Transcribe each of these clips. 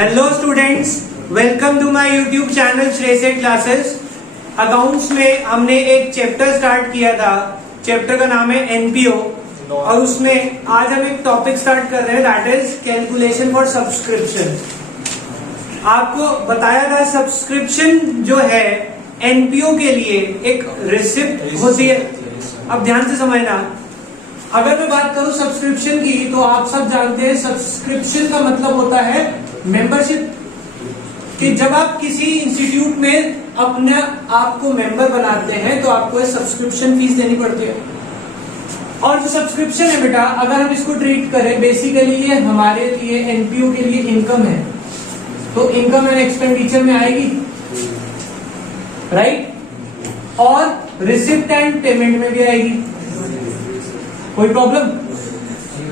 Hello students, welcome to my YouTube channel Shreyas classes. Accounts में हमने एक चैप्टर स्टार्ट किया था। चैप्टर का नाम है एनपीओ और उसमें आज हम एक टॉपिक स्टार्ट कर रहे हैं, that is calculation for subscription. आपको बताया था सब्सक्रिप्शन जो है एनपीओ के लिए एक रिसिप्ट होती है। अब ध्यान से समझना, अगर मैं बात करूं सब्सक्रिप्शन की तो आप सब जानते हैं सब्सक्रिप्शन का मतलब होता है मेंबरशिप। कि जब आप किसी इंस्टीट्यूट में अपने आप को मेंबर बनाते हैं तो आपको सब्सक्रिप्शन फीस देनी पड़ती है। और जो सब्सक्रिप्शन है बेटा, अगर हम इसको ट्रीट करें बेसिकली ये हमारे लिए एनपीओ के लिए इनकम है, तो इनकम एंड एक्सपेंडिचर में आएगी, राइट? और रिसिप्ट एंड पेमेंट में भी आएगी। कोई प्रॉब्लम?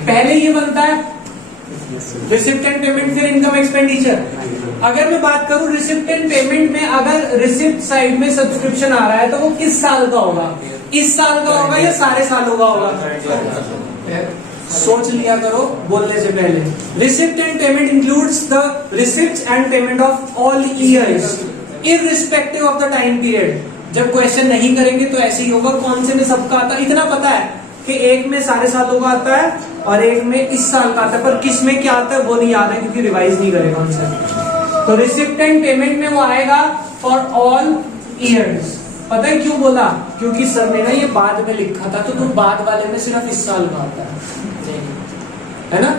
पहले ये बनता है रिसिप्ट एंड पेमेंट, फिर इनकम एक्सपेंडिचर। अगर मैं बात करूं रिसिप्ट एंड पेमेंट में, अगर रिसिप्ट साइड में सब्सक्रिप्शन आ रहा है तो वो किस साल का होगा? इस साल का होगा या सारे सालों का होगा? सोच लिया करो बोलने से पहले। Receipt and payment includes the receipts and payment of all years irrespective of the time period. जब क्वेश्चन नहीं करेंगे तो ऐसे ही होगा, कौन से में सबका आता है। इतना पता है कि एक में सारे सालों का आता है और एक में इस साल का आता है, पर किस में क्या आता है वो नहीं याद है क्योंकि रिवाइज नहीं करेगा उनसे। तो रिसिप्ट एंड पेमेंट में वो आएगा फॉर ऑल ईयर्स। पता है क्यों बोला? क्योंकि सर ने ना ये बाद में लिखा था, तो बाद वाले में सिर्फ इस साल का आता है ना?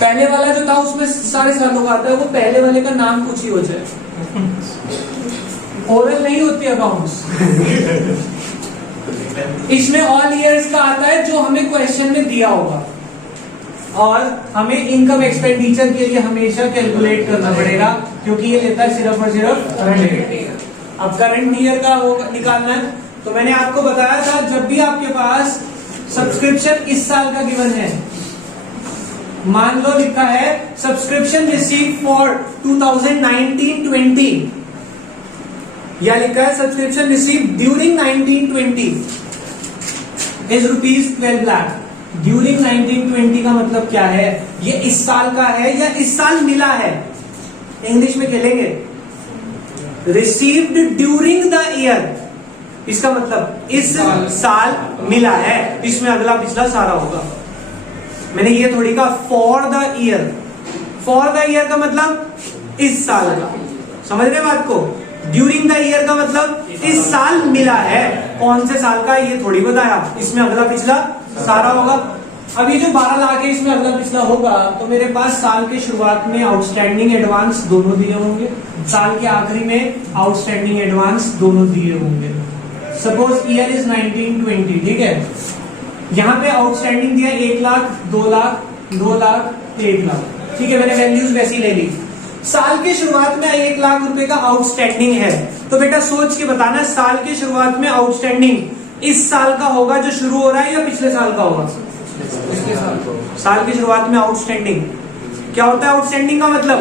पहले वाला जो था उसमें सारे सालों का आता है, वो पहले वाले का नाम कुछ ही हो जाए। ओरल नहीं होती अकाउंट्स। इसमें ऑल ईयर्स का आता है जो हमें क्वेश्चन में दिया होगा, और हमें इनकम एक्सपेंडिचर के लिए हमेशा कैलकुलेट करना पड़ेगा क्योंकि ये लेता है सिर्फ और सिर्फ करंट ईयर। अब करंट ईयर का वो निकालना है, तो मैंने आपको बताया था जब भी आपके पास सब्सक्रिप्शन इस साल का गिवन है, मान लो लिखा है सब्सक्रिप्शन रिसीव फॉर 2019-20, या लिखा है subscription receive during 1920 is ₹12 lakh. During 1920 का मतलब क्या है? ये इस साल का है या इस साल मिला है? इंग्लिश में खेलेंगे, रिसीव्ड ड्यूरिंग द ईयर, इसका मतलब इस साल मिला है, इसमें अगला पिछला सारा होगा। मैंने ये थोड़ी कहा for the year. For the year का मतलब इस साल का, समझ रहे बात को? ड्यूरिंग द ईयर का मतलब इस साल मिला है, कौन से साल का ये थोड़ी बताया, इसमें अगला पिछला सारा होगा। अब ये जो 12 लाख है इसमें अगला पिछला होगा, तो मेरे पास साल के शुरुआत में आउटस्टैंडिंग एडवांस दोनों दिए होंगे, साल के आखिरी में आउटस्टैंडिंग एडवांस दोनों दिए होंगे। सपोज ईयर इज 1920, ठीक है? यहाँ पे आउटस्टैंडिंग दिया 1 लाख, 2 लाख, 2 लाख, 1 लाख, ठीक है? मैंने वैल्यूज वैसी ले ली। साल के शुरुआत में 1 लाख रुपए का आउटस्टैंडिंग है, तो बेटा सोच के बताना साल के शुरुआत में आउटस्टैंडिंग इस साल का होगा जो शुरू हो रहा है या पिछले साल का होगा? पिछले साल। साल की शुरुआत में आउटस्टैंडिंग क्या होता है? आउटस्टैंडिंग का मतलब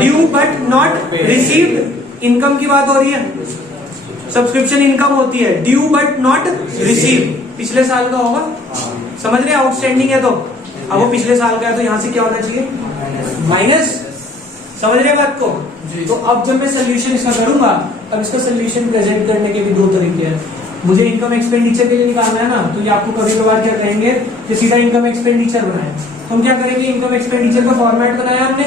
due but not received. Income की बात हो रही है, सब्सक्रिप्शन इनकम होती है, ड्यू बट नॉट रिसीव्ड पिछले साल का होगा। समझ रहे? आउटस्टैंडिंग है तो अब वो पिछले साल का है, तो यहां से क्या होना चाहिए? माइनस। समझ रहे बात को? तो अब जब मैं सोल्यूशन इसका करूंगा, अब इसका सोल्यूशन प्रेजेंट करने के भी दो तरीके हैं। मुझे इनकम एक्सपेंडिचर के लिए निकालना है ना, तो ये आपको कभी कभार क्या कहेंगे कि सीधा इनकम एक्सपेंडिचर बनाए। तो हम क्या करेंगे, इनकम एक्सपेंडिचर का फॉर्मेट बनाया हमने।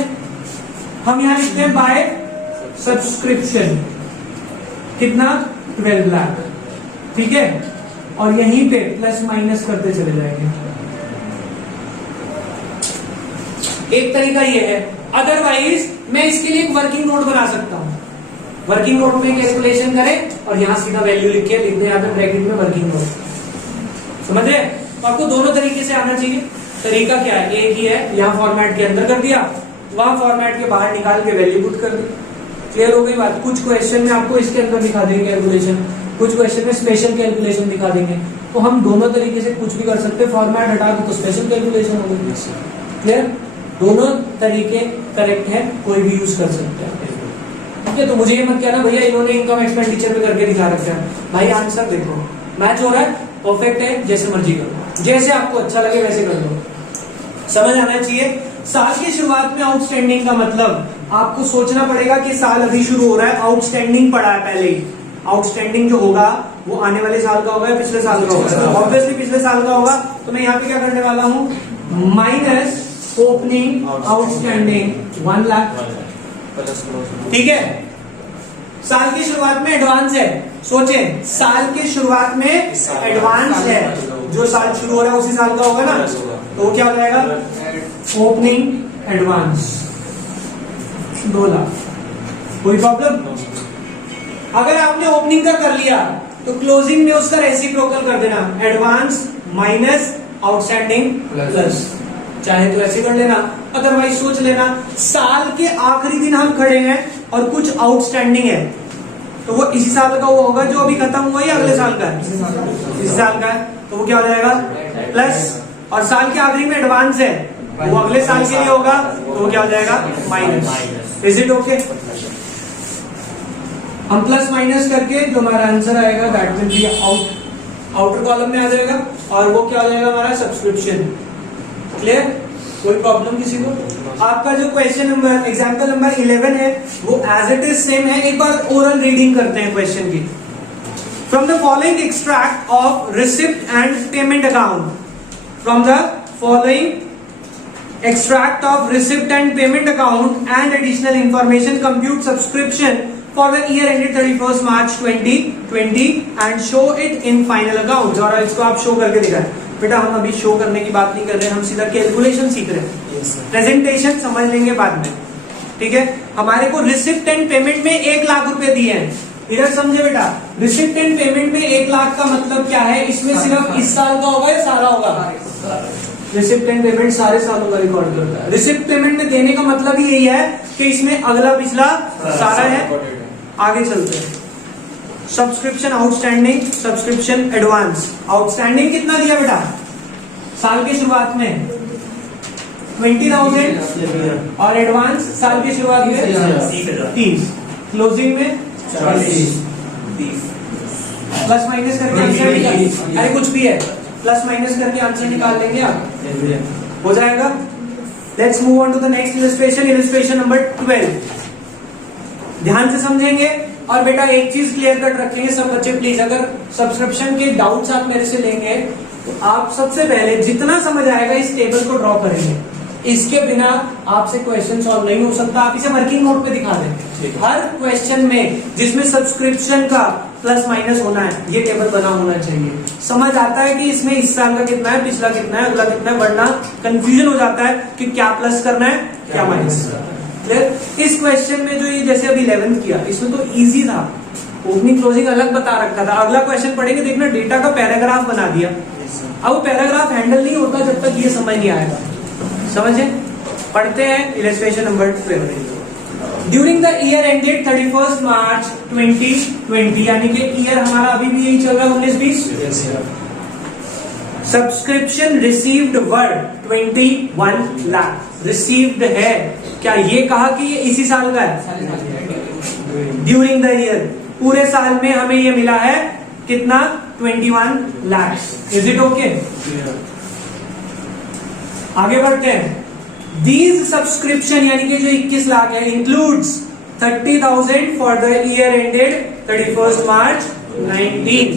हम यहाँ लिखते हैं बाय सब्सक्रिप्शन, कितना? 12 लाख, ठीक है? और यहीं पे प्लस माइनस करते चले जाएंगे। एक तरीका ये है, अदरवाइज मैं इसके लिए एक वर्किंग नोट बना सकता हूं। वर्किंग नोट में कैलकुलेशन करें और यहां सीधा वैल्यू लिख के लिख दें यहाँ पे ब्रैकेट में वर्किंग नोट। समझ रहे? तो आपको दोनों तरीके से आना चाहिए। तरीका क्या है? एक ही है, यहाँ फॉर्मेट के अंदर कर दिया, वहां फॉर्मेट के बाहर निकाल के वैल्यू पुट कर दी। क्लियर हो गई बात? कुछ क्वेश्चन में आपको इसके अंदर दिखा देंगे कैलकुलेशन, कुछ क्वेश्चन में स्पेशल कैलकुलेशन दिखा देंगे। तो हम दोनों तरीके से कुछ भी कर सकते हैं। फॉर्मेट हटा दो तो स्पेशल कैलकुलेशन हो गई। क्लियर? दोनों तरीके करेक्ट है, कोई भी यूज कर सकते हैं। ठीक है? तो मुझे ये मत कहना भैया इन्होंने इनकम एक्सपेंडिचर पे करके दिखा रखा है। भाई आंसर देखो, मैच हो रहा है, परफेक्ट है, जैसे मर्जी करो, जैसे आपको अच्छा लगे वैसे कर लो। समझ आना चाहिए। साल की शुरुआत में आउटस्टैंडिंग का मतलब आपको सोचना पड़ेगा कि साल अभी शुरू हो रहा है, आउटस्टैंडिंग पड़ा है पहले ही। आउटस्टैंडिंग जो होगा वो आने वाले साल का होगा या पिछले साल का होगा? ऑब्वियसली पिछले साल का होगा। तो मैं यहाँ पे क्या करने वाला हूँ, माइनस ओपनिंग आउटस्टैंडिंग 1 लाख। ठीक है, साल की शुरुआत में एडवांस है। सोचे साल की शुरुआत में एडवांस है, जो साल शुरू हो रहा है उसी साल का होगा ना, तो वो क्या हो जाएगा, ओपनिंग एडवांस 2 लाख। कोई प्रॉब्लम? अगर आपने ओपनिंग का कर लिया तो क्लोजिंग में उसका रेसिप्रोकल कर देना, एडवांस माइनस आउटस्टैंडिंग प्लस। चाहे तो ऐसे कर लेना, अदरवाइज सोच लेना साल के आखिरी दिन हम खड़े हैं और कुछ आउटस्टैंडिंग है, तो वो इसी साल का वो होगा जो अभी खत्म हुआ या अगले साल का है? इसी साल का है, तो वो क्या हो जाएगा, प्लस। और साल के आखिरी में एडवांस है, वो अगले साल के लिए होगा, तो वो क्या हो जाएगा, माइनस। Is it okay? हम प्लस माइनस करके जो हमारा आंसर आएगा that will be outer column में आ जाएगा, और वो क्या हो जाएगा हमारा, सब्सक्रिप्शन। क्लियर? कोई प्रॉब्लम किसी को? आपका जो क्वेश्चन नंबर एग्जाम्पल नंबर 11 है वो एज इट इज सेम है। एक बार ओरल रीडिंग करते हैं क्वेश्चन की। From the following extract of receipt and payment account, from the following extract of receipt and payment account and additional information, compute subscription for the year ended 31st March 2020 and show it in final accounts। और इसको आप show करके दिखाएं। बेटा हम अभी show करने की बात नहीं कर रहे हैं, हम सीधा कैलकुलेशन सीख रहे हैं। प्रेजेंटेशन समझ लेंगे बाद में, ठीक है। हमारे को रिसिप्ट एंड पेमेंट में 1 लाख रुपए दिए हैं। इधर समझे बेटा, रिसिप्ट एंड पेमेंट में 1 लाख का मतलब क्या है, इसमें सिर्फ इस साल का होगा या सारा होगा? रिसिप्ट एंड पेमेंट सारे सालों का रिकॉर्ड करता है। रिसिप्ट पेमेंट में देने का मतलब ही यही है कि इसमें अगला पिछला सारा है। आगे चलते हैं। Subscription outstanding, subscription advance. Outstanding कितना दिया बेटा साल की शुरुआत में? 20,000 और एडवांस साल की शुरुआत में 30, क्लोजिंग में 40। प्लस माइनस करके आंसर निकाल, अरे कुछ भी है प्लस माइनस करके आंसर निकाल लेंगे आप, हो जाएगा। Let's move on to the next illustration, illustration number 12। ध्यान से समझेंगे और बेटा एक चीज क्लियर कट रखेंगे सब बच्चे प्लीज। अगर सब्सक्रिप्शन के डाउट्स आप मेरे से लेंगे तो आप सबसे पहले जितना समझ आएगा इस टेबल को ड्रॉ करेंगे। इसके बिना आपसे क्वेश्चन सॉल्व नहीं हो सकता। आप इसे वर्किंग नोट पे दिखा दें। हर क्वेश्चन में जिसमें सब्सक्रिप्शन का प्लस माइनस होना है ये टेबल बना होना चाहिए। समझ आता है कि इसमें इस साल का कितना है, पिछला कितना है, अगला कितना है, वरना कंफ्यूजन हो जाता है कि क्या प्लस करना है क्या माइनस करना है। क्लियर? इस क्वेश्चन में जो ये जैसे अभी 11th किया इसमें तो इजी था, ओपनिंग क्लोजिंग अलग बता रखा था। अगला क्वेश्चन पढ़ेंगे देखना, डेटा का पैराग्राफ बना दिया। अब वो पैराग्राफ हैंडल नहीं होता जब तक ये समझ नहीं आएगा। समझे? पढ़ते हैं illustration number 12। During the year ended 31st March 2020, यानी कि ईयर हमारा अभी भी यही चल रहा है 19-20। सब्सक्रिप्शन रिसीव्ड वर 21 लाख। रिसीव्ड है, क्या ये कहा कि ये इसी साल का है? ड्यूरिंग द ईयर, पूरे साल में हमें ये मिला है कितना, 21 लाख। Is it okay? आगे बढ़ते हैं। दीज सब्सक्रिप्शन यानी कि जो 21 लाख है includes 30,000 for the year ended 31st मार्च 19।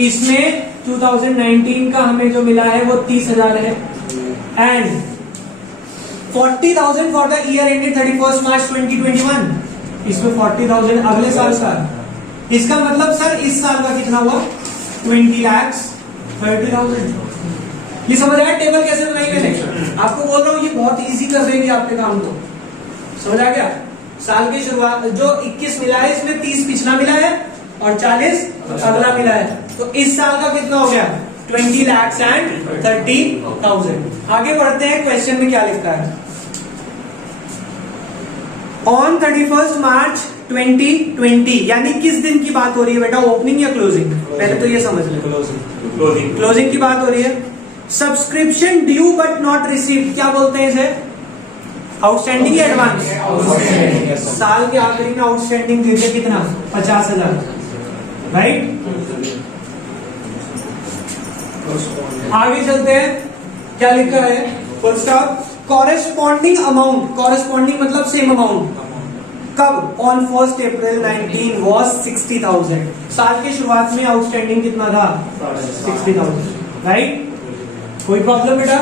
इसमें 2019 का हमें जो मिला है वो 30,000 है। And 40,000 for the year ended 31st मार्च 2021। इसमें 40,000 अगले साल का। इसका मतलब सर इस साल का कितना हुआ, 20 लाख 30,000। ये समझ आया टेबल कैसे बनाई मैंने? आपको बोल रहा हूँ ये बहुत इजी कर देगी आपके काम को। समझ आ गया? साल की शुरुआत जो 21 मिला है इसमें 30 पिछला मिला है और 40 अगला मिला है, तो इस साल का कितना हो गया, 20 लाख एंड 30,000। आगे बढ़ते हैं, क्वेश्चन में क्या लिखा है। ऑन 31st मार्च 2020, यानी किस दिन की बात हो रही है बेटा, ओपनिंग या क्लोजिंग? पहले तो ये समझ ले, क्लोजिंग की बात हो रही है। Subscription due but not received, क्या बोलते हैं इसे, आउटस्टैंडिंग या एडवांस? साल के आखिरी में आउटस्टैंडिंग देते कितना, 50,000, राइट। आगे चलते हैं, क्या लिखा है, full stop. Corresponding amount, corresponding मतलब सेम अमाउंट, कब? On 1 April 19 was 60,000। साल के शुरुआत में आउटस्टैंडिंग कितना था? 60,000, राइट? कोई प्रॉब्लम बेटा?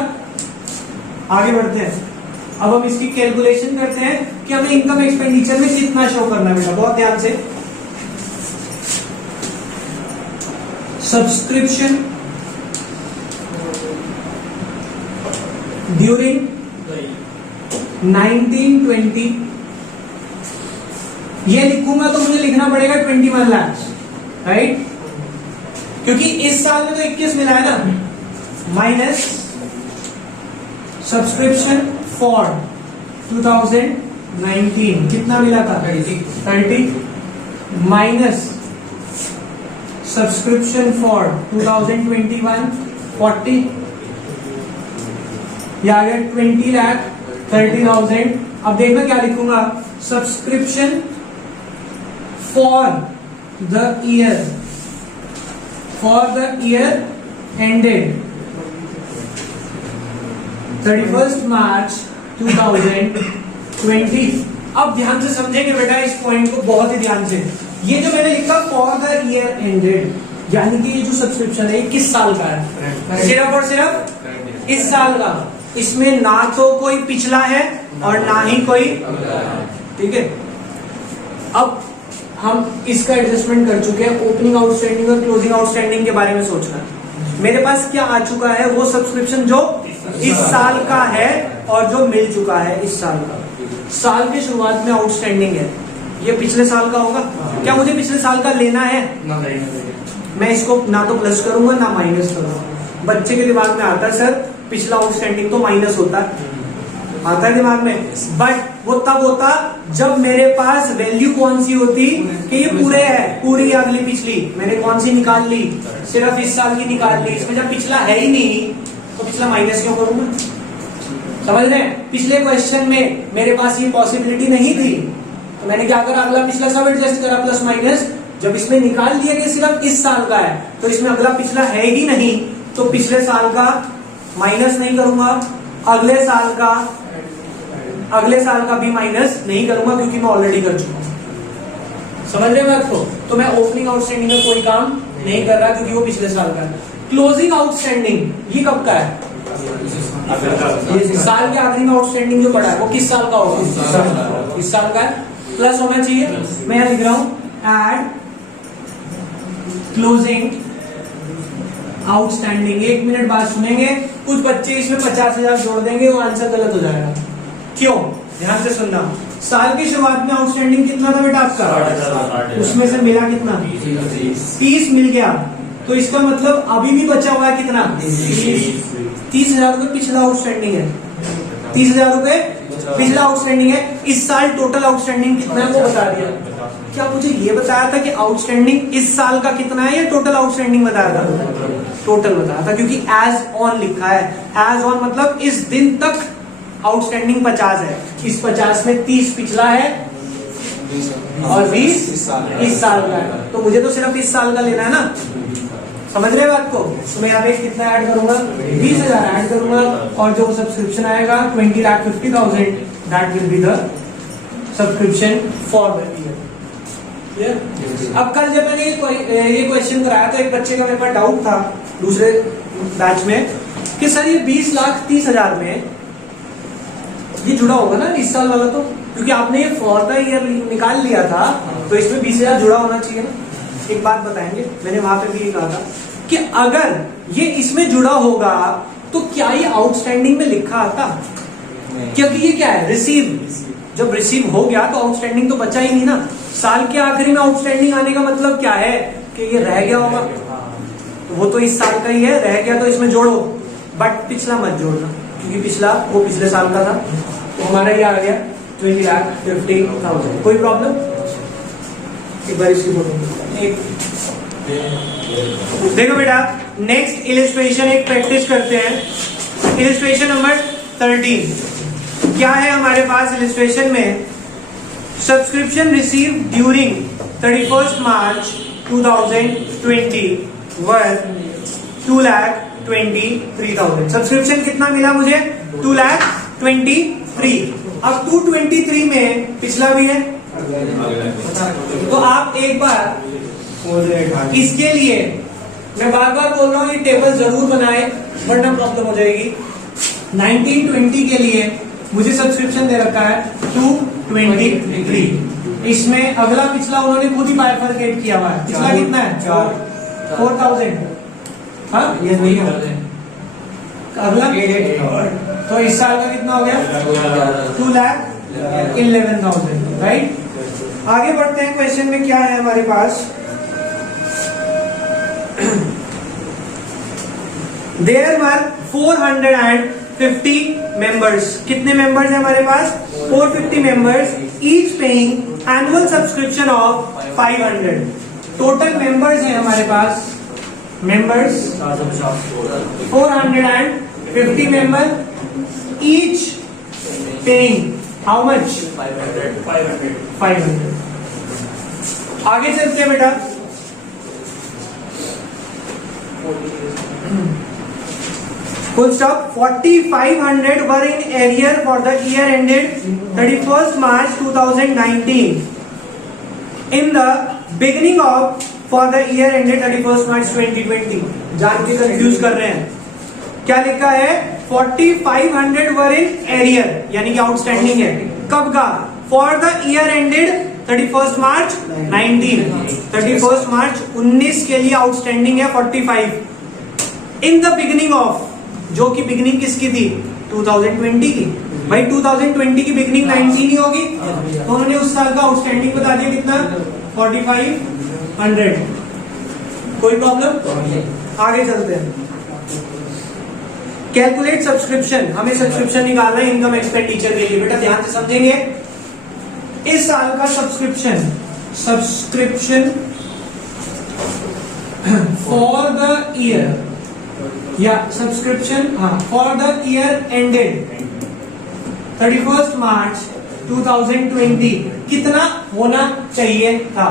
आगे बढ़ते हैं। अब हम इसकी कैलकुलेशन करते हैं कि हमें इनकम एक्सपेंडिचर में कितना शो करना है बेटा, बहुत ध्यान से। सब्सक्रिप्शन ड्यूरिंग 1920, ये लिखूंगा तो मुझे लिखना पड़ेगा 21 लाख, राइट? क्योंकि इस साल में तो 21 मिला है ना, माइनस सब्सक्रिप्शन फॉर 2019 कितना मिला था? 30 माइनस सब्सक्रिप्शन फॉर 2021 40, या आ गया 20,30,000। अब देखना क्या लिखूंगा, subscription for the year ended 31 मार्च 2020। अब ध्यान से समझेंगे बेटा इस पॉइंट को, बहुत ही ध्यान से। ये जो मैंने लिखा फॉर द ईयर एंडेड, यानी कि ये जो सब्सक्रिप्शन है ये किस साल का है? सिर्फ और सिर्फ इस साल का। इसमें ना तो कोई पिछला है और ना ही कोई, ठीक है? अब हम इसका एडजस्टमेंट कर चुके हैं। ओपनिंग आउटस्टैंडिंग और क्लोजिंग आउटस्टैंडिंग के बारे में सोचना। मेरे पास क्या आ चुका है? वो सब्सक्रिप्शन जो इस साल का है और जो मिल चुका है इस साल का। साल के शुरुआत में आउटस्टैंडिंग है, ये पिछले साल का होगा। क्या मुझे पिछले साल का लेना है? मैं इसको ना तो प्लस करूंगा ना माइनस करूंगा। बच्चे के दिमाग में आता है सर पिछला आउटस्टैंडिंग तो माइनस होता है, आता है दिमाग में, बट वो तब होता जब मेरे पास वैल्यू कौन सी होती कि ये पूरे है, पूरी अगली पिछली मैंने कौन सी निकाल ली? सिर्फ इस साल की निकाल ली। इसमें जब पिछला है ही नहीं तो पिछला माइनस क्यों करूंगा? समझ रहे हैं? पिछले क्वेश्चन में मेरे पास ये पॉसिबिलिटी नहीं थी तो मैंने क्या करा, अगला पिछला सब एडजस्ट करा प्लस माइनस। जब इसमें निकाल दिया कि सिर्फ इस साल का है तो इसमें अगला पिछला है ही नहीं तो पिछले साल का माइनस नहीं करूंगा, अगले साल का भी माइनस नहीं करूंगा क्योंकि मैं ऑलरेडी कर चुका हूं। समझ रहे हैं बात को? तो मैं ओपनिंग आउटस्टैंडिंग में कोई काम नहीं कर रहा क्योंकि वो पिछले साल का है। क्लोजिंग आउटस्टैंडिंग ये कब का है? साल के आखिरी में आउटस्टैंडिंग जो पड़ा है वो किस साल का होगा? इस साल का है। प्लस होना चाहिए। मैं यहां लिख रहा हूं एड क्लोजिंग आउटस्टैंडिंग। 1 मिनट बाद सुनेंगे, कुछ बच्चे इसमें 50,000 जोड़ देंगे, वो आंसर गलत हो जाएगा। क्यों? ध्यान से सुनना। साल की शुरुआत में आउटस्टैंडिंग कितना था बेटा आपका? उसमें से मिला कितना? 30 मिल गया। तो इसका मतलब अभी भी बचा हुआ है कितना? 30,000 रुपए पिछला आउटस्टैंडिंग है। 30,000 रुपए पिछला आउटस्टैंडिंग है। इस साल टोटल आउटस्टैंडिंग कितना है वो बता दिया। क्या मुझे ये बताया था कि आउटस्टैंडिंग इस साल का कितना है या टोटल आउटस्टैंडिंग बताया था? टोटल बताया था क्योंकि एज ऑन लिखा है। एज ऑन मतलब इस दिन तक आउटस्टैंडिंग 50 है। इस 50 में 30 पिछला है और 20 इस साल का है। तो मुझे तो सिर्फ इस साल का लेना है ना। समझ रहे बात को? तो मैं यहाँ पे कितना ऐड करूंगा? 20,000 ऐड करूंगा और जो सब्सक्रिप्शन आएगा 20,50,000 that will be the subscription for the year. अब कल जब मैंने ये क्वेश्चन कराया तो एक बच्चे का मेरे पास डाउट था दूसरे बैच में कि सर ये 20,30,000 में ये जुड़ा होगा ना इस साल वाला? तो क्योंकि आपने ये फॉर द ईयर निकाल लिया था तो इसमें 20,000 जुड़ा होना चाहिए ना। एक बात बताएंगे, मैंने वहां पे भी ये कहा था कि अगर ये इसमें जुड़ा होगा तो क्या ये आउटस्टैंडिंग में लिखा आता? क्योंकि ये क्या है? रिसीव। जब रिसीव हो गया तो आउटस्टैंडिंग तो बचा ही नहीं ना। साल के आखिरी में आउटस्टैंडिंग आने का मतलब क्या है कि ये रह गया होगा। तो वो तो इस साल का ही है, रह गया तो इसमें जोड़ो, बट पिछला मत जोड़ना क्योंकि पिछला वो पिछले साल का था। तो हमारा ये आ गया 20,50,000। कोई प्रॉब्लम? एक बार इसकी फोटो देखो बेटा। नेक्स्ट इलिस्ट्रेशन एक प्रैक्टिस करते हैं। इलिस्ट्रेशन नंबर 13 क्या है हमारे पास इलिस्ट्रेशन में? सब्सक्रिप्शन रिसीव ड्यूरिंग 31 मार्च 2020 वर्थ 2,23,000। सब्सक्रिप्शन कितना मिला मुझे? 2,23,000। 23। अब 223 में पिछला भी है, तो आप एक बार इसके लिए, मैं बार बार बोल रहा हूं ये टेबल जरूर बनाए वरना प्रॉब्लम हो जाएगी। 1920 के लिए मुझे सब्सक्रिप्शन दे रखा है 223। इसमें अगला पिछला उन्होंने खुद ही बाइफरकेट किया हुआ है। पिछला कितना है? 4000। हाँ ये नहीं है अगला, तो इस साल का कितना हो गया? 2,11,000, राइट। आगे बढ़ते हैं, क्वेश्चन में क्या है हमारे पास? There were 450 members. कितने मेंबर्स हैं हमारे पास? 450 members, each paying annual subscription of 500। Total members हैं हमारे पास, members 450 member, each paying how much? 500। आगे चलते हैं बेटा। Full stop. 4,500 were in arrear for the year ended 31st March 2019. In the beginning of for the year ended 31st March 2020. जान के confuse कर रहे हैं, क्या लिखा है? 4,500 were in arrear, यानी कि आउटस्टैंडिंग है। कब का? For the year ended 31st March 19। 31st March 19 के लिए आउटस्टैंडिंग है 45। In the beginning of, जो कि बिगनिंग किसकी थी? 2020 की। भाई 2020 की बिगनिंग 19 ही होगी, तो उन्होंने उस साल का आउटस्टैंडिंग बता दिया कितना? 4,500। कोई प्रॉब्लम? आगे चलते हैं। Calculate subscription. हमें सब्सक्रिप्शन निकालना है इनकम एक्सपेंडिचर के लिए। बेटा ध्यान से समझेंगे, इस साल का सब्सक्रिप्शन फॉर द ईयर, या subscription for the year ended 31st March 2020 कितना होना चाहिए था?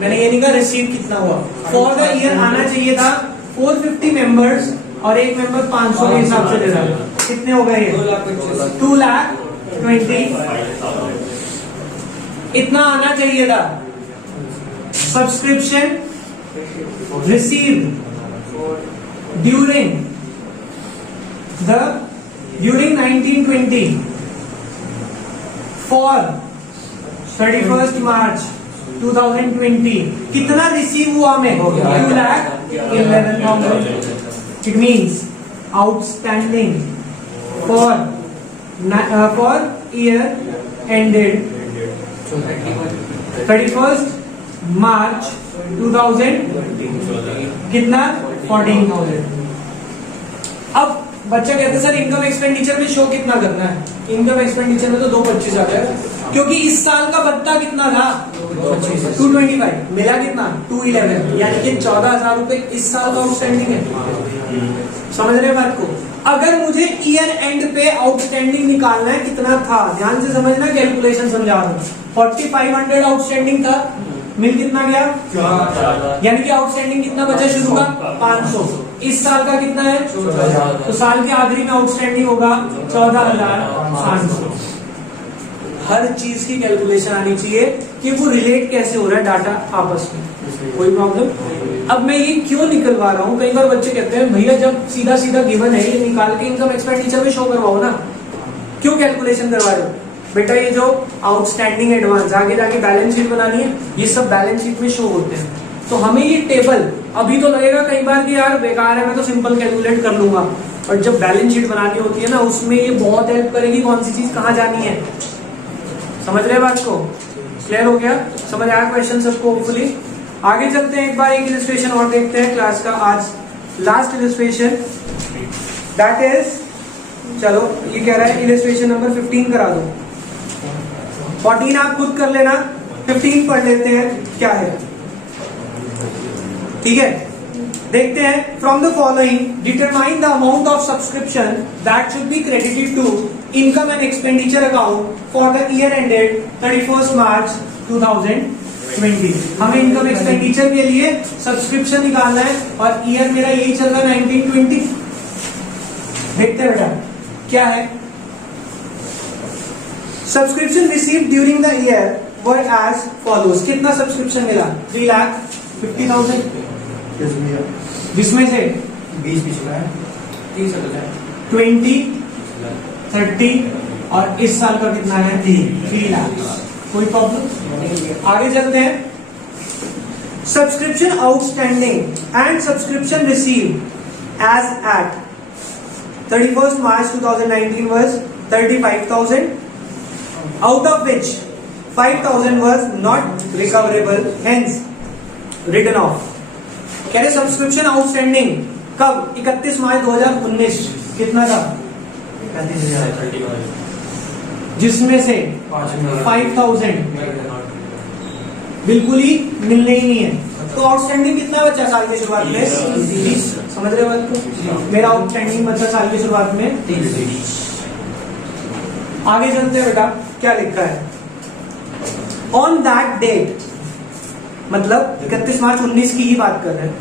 मैंने ये नहीं कहा रिसीव कितना हुआ, फॉर द ईयर आना चाहिए था 450 मेंबर्स और एक मेंबर 500 के हिसाब से दे रहा है। कितने हो गए? 2,20,000। इतना आना चाहिए था। Subscription received during 1920 for 31st March 2020 कितना रिसीव हुआ हमें? 2,11,000। It means outstanding for year ended 31st March 2020 कितना? 14,000। अब बच्चा कहते हैं सर इनकम एक्सपेंडिचर में शो कितना करना है? इनकम एक्सपेंडिचर में तो 225 आ गया, क्योंकि इस साल का भत्ता कितना था? 225। मिला कितना? 211, यानी कि 14,000 रुपए इस साल का आउटस्टैंडिंग है। समझ रहे हैं बात को? अगर मुझे ईयर एंड पे आउटस्टैंडिंग निकालना है कितना था, ध्यान से समझना, कैलकुलेशन समझा रहा हूं। 4,500 आउटस्टैंडिंग था, मिल कितना गया? यानी कि आउटस्टैंडिंग कितना बचा शुरू का? 500। इस साल का कितना है? 14,000। तो साल के आखिरी में आउटस्टैंडिंग होगा 14,500। हर चीज की कैलकुलेशन आनी चाहिए कि वो रिलेट कैसे हो रहा है डाटा आपस में। कोई प्रॉब्लम? अब मैं ये क्यों निकलवा रहा हूँ, कई बार बच्चे कहते हैं भैया जब सीधा सीधा गिवन है ये निकाल के इनकम एक्सपेंडिचर में शो करवाओ ना, क्यों कैलकुलेशन करवा रहे हो? बेटा ये जो आउटस्टैंडिंग एडवांस आगे जाके बैलेंस शीट बनानी है, ये सब बैलेंस शीट में शो होते हैं। तो हमें ये टेबल अभी तो लगेगा कई बार कि यार बेकार है, मैं तो सिंपल कैलकुलेट कर लूंगा, और जब बैलेंस शीट बनानी होती है ना उसमें ये बहुत हेल्प करेगी, कौन सी चीज कहाँ जानी है। समझ रहे बात को? क्लियर हो गया? समझ आया क्वेश्चन सबको? होपफुली। आगे चलते हैं, एक बार एक इलस्ट्रेशन और देखते हैं क्लास का आज लास्ट इलस्ट्रेशन, दैट इज, चलो ये कह रहा है इलस्ट्रेशन नंबर 15 करा दो। 14 आप खुद कर लेना, 15 पढ़ लेते हैं क्या है। ठीक है, देखते हैं। From the following determine the amount of subscription that should be credited to income and expenditure account for the year ended 31st March 2020। हमें इनकम एक्सपेंडिचर के लिए सब्सक्रिप्शन निकालना है और ईयर मेरा यही चल रहा है 1920। देखते हैं बेटा क्या है। Subscription receive during the year were as follows. कितना सब्सक्रिप्शन मिला? 3,50,000, जिसमें से 20 पिछला है, 20, 30 और इस साल का कितना है? 3 लाख। कोई प्रॉब्लम? आगे चलते हैं। Subscription outstanding and subscription receive as at 31st March 2019 was 35,000, out of which 5,000 was not recoverable, hence written off। कह रहे सब्सक्रिप्शन आउटस्टैंडिंग कब? 31 मार्च 2019 कितना था? 31,000, जिसमें से 5,000 बिल्कुल ही मिलने ही नहीं है। तो आउटस्टैंडिंग कितना बचा साल की शुरुआत में? 30। समझ रहे हो बात को? मेरा आउटस्टैंडिंग बचा साल की शुरुआत में 30। आगे चलते हैं बेटा, क्या लिखा है? ऑन दैट डेट, मतलब 31 मार्च 19 की ही बात कर रहे हैं।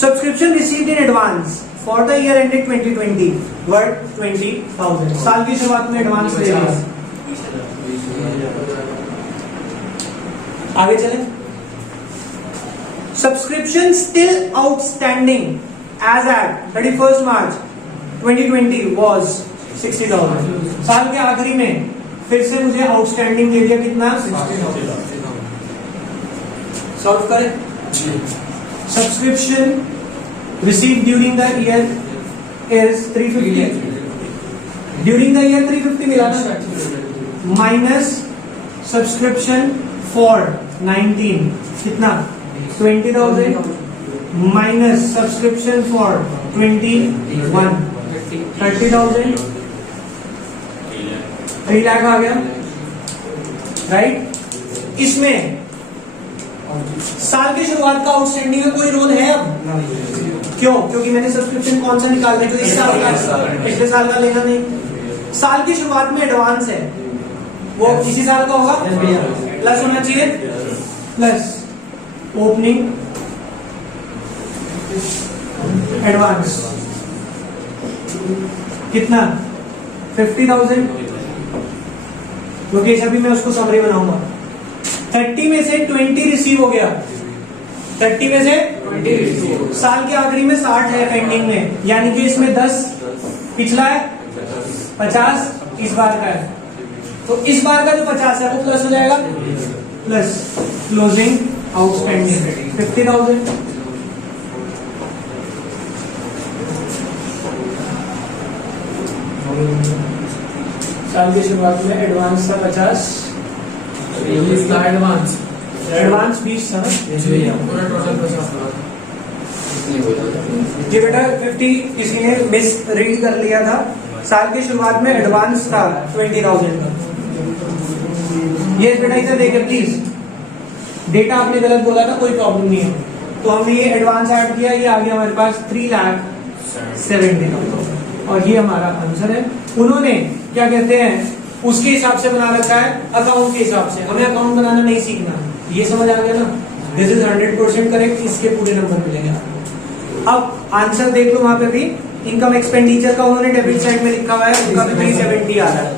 Subscription received in advance for the year ended 2020 worth 20,000। साल की शुरुआत में एडवांस ले लिया। आगे चलें। Subscription still outstanding as at 31st March 2020 was 60,000। साल के आखिरी में फिर से मुझे आउटस्टैंडिंग दे दिया कितना? 60,000। सॉल्व करें। Subscription receive during the year is 350। During the year 350 मिला ना, माइनस सब्सक्रिप्शन फॉर 19 कितना? 20,000 माइनस सब्सक्रिप्शन फॉर 21 30,000, 3 लाख आ गया, राइट। इसमें साल की शुरुआत का आउटस्टैंडिंग का कोई रोल है अब? क्यों? क्योंकि मैंने सब्सक्रिप्शन कौन सा निकाल दिया? तो इस साल का, पिछले साल का लेना नहीं। साल की शुरुआत में एडवांस है, वो इसी साल का होगा, प्लस होना चाहिए, प्लस ओपनिंग एडवांस कितना? 50,000। क्योंकि अभी मैं उसको समरी बनाऊंगा। 30 में से 20 रिसीव हो गया, 30 में से 20 रिसीव। साल के आखिरी में 60 है पेंडिंग में, यानी कि इसमें 10 पिछला है, 50 इस बार का है। तो इस बार का जो 50 है वो प्लस हो जाएगा, प्लस क्लोजिंग आउटस्टैंडिंग 50,000। साल की शुरुआत में एडवांस था 50, एडवांस 20 था ना, ये बेटा 50 किसी ने मिस रीड कर लिया था। साल की शुरुआत में एडवांस था 20,000 का। ये बेटा इधर देखिए प्लीज, डेटा आपने गलत बोला था, कोई प्रॉब्लम नहीं है। तो हमने ये एडवांस ऐड किया, ये आ गया हमारे पास 3,70,000 और ये हमारा आंसर है। उन्होंने क्या कहते हैं उसके हिसाब से बना रखा है, अकाउंट के हिसाब से। हमें अकाउंट बनाना नहीं सीखना, ये समझ आ गया ना? दिस इज 100% करेक्ट, इसके पूरे नंबर मिलेंगे आपको। अब आंसर देख लो, वहां पे भी इनकम एक्सपेंडिचर का उन्होंने डेबिट साइड में लिखा हुआ है, उनका भी 370 आ रहा है।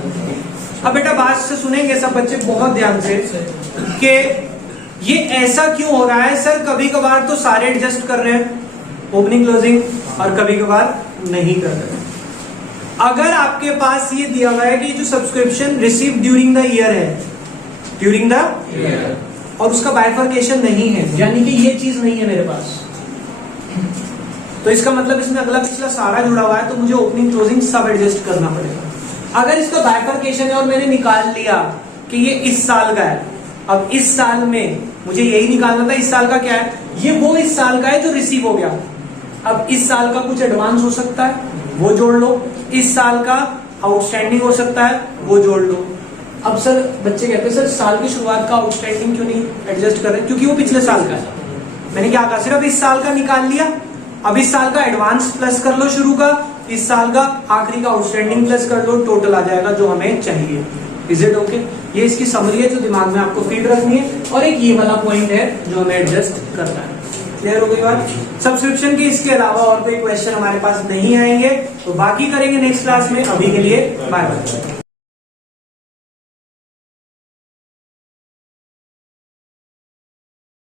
अब बेटा बात से सुनेंगे सब बच्चे बहुत ध्यान से कि ये ऐसा क्यों हो रहा है सर? कभी कभार तो सारे एडजस्ट कर रहे हैं ओपनिंग क्लोजिंग और कभी कभार नहीं कर रहे। अगर आपके पास ये दिया हुआ है कि जो subscription receive during the year है, ड्यूरिंग द और उसका बाइफर्केशन नहीं है, यानी कि ये चीज नहीं है मेरे पास, तो इसका मतलब इसमें अगला पिछला सारा जुड़ा हुआ है, तो मुझे ओपनिंग क्लोजिंग सब एडजस्ट करना पड़ेगा। अगर इसका बाइफर्केशन है और मैंने निकाल लिया कि ये इस साल का है, अब इस साल में मुझे यही निकालना था, इस साल का क्या है, ये वो इस साल का है जो रिसीव हो गया। अब इस साल का कुछ एडवांस हो सकता है, वो जोड़ लो, इस साल का आउटस्टैंडिंग हो सकता है, वो जोड़ लो। अब सर बच्चे कहते हैं सर साल की शुरुआत का आउटस्टैंडिंग क्यों नहीं एडजस्ट कर रहे? क्योंकि वो पिछले साल का है। मैंने क्या कहा, सिर्फ इस साल का निकाल लिया, अब इस साल का एडवांस प्लस कर लो शुरू का, इस साल का आखिरी का आउटस्टैंडिंग प्लस कर लो, टोटल आ जाएगा जो हमें चाहिए। Is it okay? ये इसकी समरी है जो दिमाग में आपको फीड रखनी है, और एक ये वाला पॉइंट है जो हमें एडजस्ट करना है। क्लियर हो गई बात? सब्सक्रिप्शन के इसके अलावा और कोई क्वेश्चन हमारे पास नहीं आएंगे, तो बाकी करेंगे नेक्स्ट क्लास में। अभी के लिए बाय बाय।